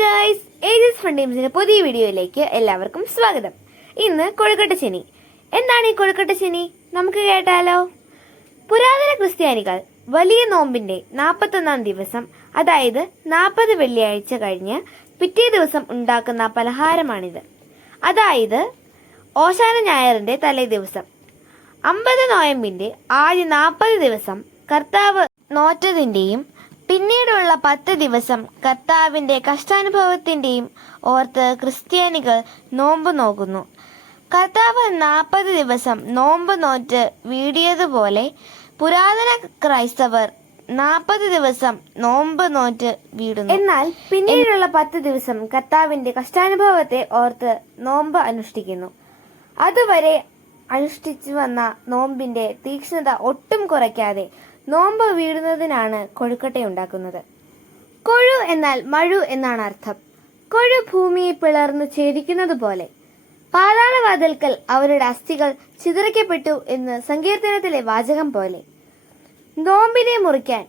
Guys ages ഫണ്ടീംസിന്റെ പുതിയ വീഡിയോയിലേക്ക് എല്ലാവർക്കും സ്വാഗതം. ഇന്ന് കൊഴുക്കട്ട ശനി. എന്താണ് ഈ കൊഴുക്കട്ട ശനി? നമുക്ക് കേട്ടാലോ? പുരാതന ക്രിസ്ത്യാനികൾ വലിയ നോമ്പിന്റെ നാൽപ്പത്തൊന്നാം ദിവസം അതായത് നാൽപ്പത് വെള്ളിയാഴ്ച കഴിഞ്ഞ് പിറ്റേ ദിവസം ഉണ്ടാക്കുന്ന പലഹാരമാണിത്. അതായത് ഓശാന ഞായറിന്റെ തലേ ദിവസം. അമ്പത് നോയമ്പിന്റെ ആദ്യ നാൽപ്പത് ദിവസം കർത്താവ് നോറ്റതിന്റെയും പിന്നീടുള്ള പത്ത് ദിവസം കർത്താവിന്റെ കഷ്ടാനുഭവത്തിന്റെയും ഓർത്ത് ക്രിസ്ത്യാനികൾ നോമ്പ് നോക്കുന്നു. കർത്താവ് നാൽപ്പത് ദിവസം നോമ്പ് നോറ്റ് വീടിയതുപോലെ പുരാതന ക്രൈസ്തവർ നാൽപ്പത് ദിവസം നോമ്പ് നോറ്റ് വീടുന്നു. എന്നാൽ പിന്നീടുള്ള പത്ത് ദിവസം കർത്താവിന്റെ കഷ്ടാനുഭവത്തെ ഓർത്ത് നോമ്പ് അനുഷ്ഠിക്കുന്നു. അതുവരെ അനുഷ്ഠിച്ചു വന്ന നോമ്പിന്റെ തീക്ഷ്ണത ഒട്ടും കുറയ്ക്കാതെ നോമ്പ് വീടുന്നതിനാണ് കൊഴുക്കട്ടയുണ്ടാക്കുന്നത് കൊഴു എന്നാൽ മഴു എന്നാണ് അർത്ഥം. കൊഴു ഭൂമിയെ പിളർന്നു ഛേദിക്കുന്നത് പോലെ. പാതാളവാതിൽക്കൽ അവരുടെ അസ്ഥികൾ ചിതറിക്കപ്പെട്ടു എന്ന് സങ്കീർത്തനത്തിലെ വാചകം പോലെ. നോമ്പിനെ മുറിക്കാൻ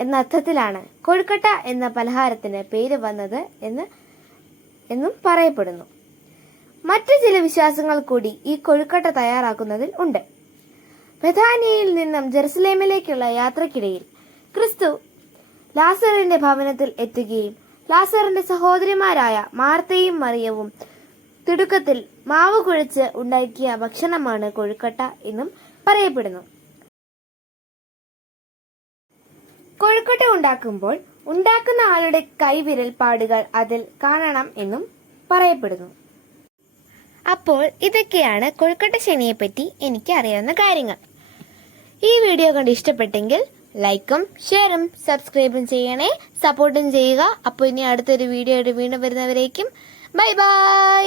എന്ന അർത്ഥത്തിലാണ് കൊഴുക്കട്ട എന്ന പലഹാരത്തിന് പേര് വന്നത് എന്ന് എന്നും പറയപ്പെടുന്നു. മറ്റു ചില വിശ്വാസങ്ങൾ കൂടി ഈ കൊഴുക്കട്ട തയ്യാറാക്കുന്നതിൽ ഉണ്ട്. ബഥാനിയയിൽ നിന്നും ജെറുസലേമിലേക്കുള്ള യാത്രക്കിടയിൽ ക്രിസ്തു ലാസറിന്റെ ഭവനത്തിൽ എത്തുകയും ലാസറിന്റെ സഹോദരിമാരായ മാർത്തയും മറിയവും തിടുക്കത്തിൽ മാവ് കുഴച്ച് ഉണ്ടാക്കിയ ഭക്ഷണമാണ് കൊഴുക്കട്ട എന്നും പറയപ്പെടുന്നു. കൊഴുക്കട്ട ഉണ്ടാക്കുമ്പോൾ ഉണ്ടാക്കുന്ന ആളുടെ കൈവിരൽ പാടുകൾ അതിൽ കാണണം എന്നും പറയപ്പെടുന്നു. അപ്പോൾ ഇതൊക്കെയാണ് കൊഴുക്കട്ട ശനിയെപ്പറ്റി എനിക്ക് അറിയാവുന്ന കാര്യങ്ങൾ. വീഡിയോ കണ്ട് ഇഷ്ടപ്പെട്ടെങ്കിൽ ലൈക്കും ഷെയറും സബ്സ്ക്രൈബും ചെയ്യണേ. സപ്പോർട്ടും ചെയ്യുക. അപ്പോൾ ഇനി അടുത്തൊരു വീഡിയോ ആയിട്ട് വീണ്ടും വരുന്നവരേക്കും. Bye bye